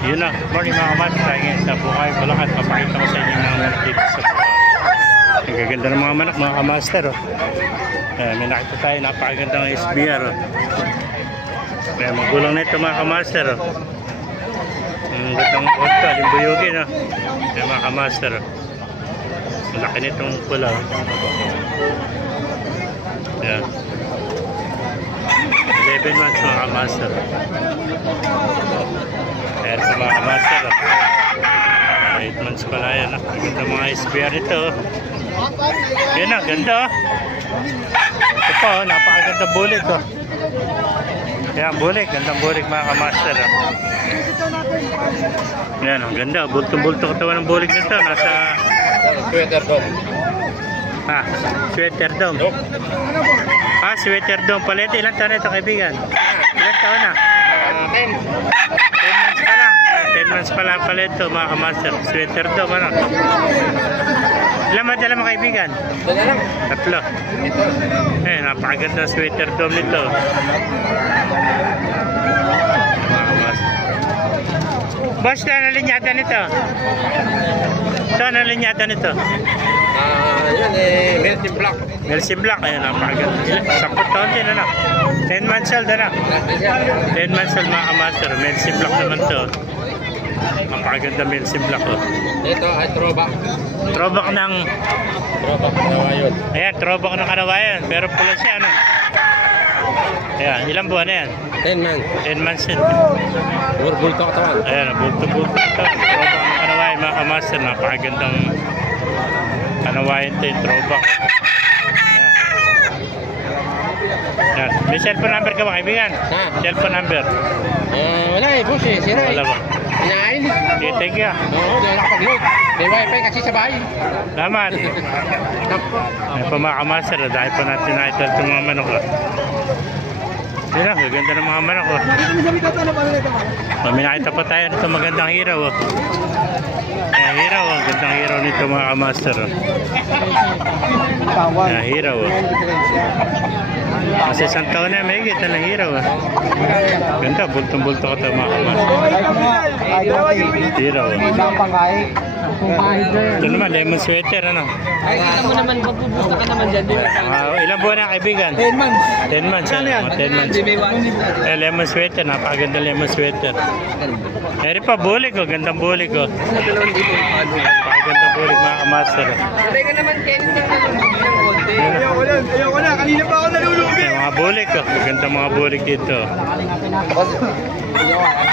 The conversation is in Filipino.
Yun na, morning mga kamaster, tayo ngayon sa Bukay, Bulacan. Papakita ko sa inyo mga manok dito sa Bukay. Ang gaganda ng mga manok mga kamaster. Oh. May nakita tayo, napakagandang SBR. Oh. Kaya magulang na ito mga kamaster. Oh. Ang gandang otto, limbuyugin. Oh. Kaya mga kamaster. Oh. Ang laki nitong pula. Oh. Yan. 11 months mga kamaster. Ayan sa mga kamaster. 8 months pala yan. Ganda mga SBR ito. Yan na, ganda. Ito po, napakaganda bulik. Yan, bulik. Gandang bulik mga kamaster. Yan, ang ganda. Bulto-bulto katawan ng bulik nito. Nasa Sweater dome. Sweater dome. Sweater dome pala ito. Ilan taon na ito kaibigan? Ilan taon na? 10 months pa lang. 10 months pa lang pala ito mga kamaster. Sweater dome ano? Ilan madala mga kaibigan? 3. Napakaganda sweater dome nito. Mga kamaster. Boss, na nalinyata nito? Ito, nalinyata nito? Yan Melting Black. Melting Black, ayun, napakaganda. 10 taon din, ano? 10 months old, ano? 10 months old mga kamaster. Melting Black naman to. Napakaganda Melting Black, oh. Ito ay throwback. Throwback ng... Throwback ng Kanawayon. Ayan, throwback ng Kanawayon. Pero pula siya, ano? Ayan, ilang buwan na yan? 10 months. 10 months din. Bulto katawan. Ayan, bulto-bulto ito. Throwback ng Kanawayon, mga kamaster. Napakagandang Kanawayon ito, yung throwback. Ayan. May cellphone number ka ba, kaibigan? Cellphone number? Wala boss sira Wala ba? Inain. Okay, thank you. Oo, di nakapag-load. May wifi kasi sa bahay. Salamat. May pa mga kamaster, dahil pa natin nakita itong mga manok. Yun na, gaganda ng mga manok. May nakita pa tayo nito magandang hiraw. Ayan, hiraw, gandang hiraw nito mga kamaster. Ayan, hiraw. Kasi isang taon na may higit na hiraw. Ganda, bultong-bulto ko ito mga kamaster. Hiraw. Ito naman, lemon sweater, ano? Alam mo naman, magpupunta ka naman dyan. Ilang buwan na kaibigan? 10 months. 10 months, ano? 10 months. Lemon sweater, napakaganda lemon sweater. Eri pa, bulik ko, gandang bulik ko. Napakagandang bulik mga kamaster. Sabi ka naman, Kenny, ng konti. Ayoko na, kanina pa ako nalulugi. Mga bulik ko, gandang mga bulik dito.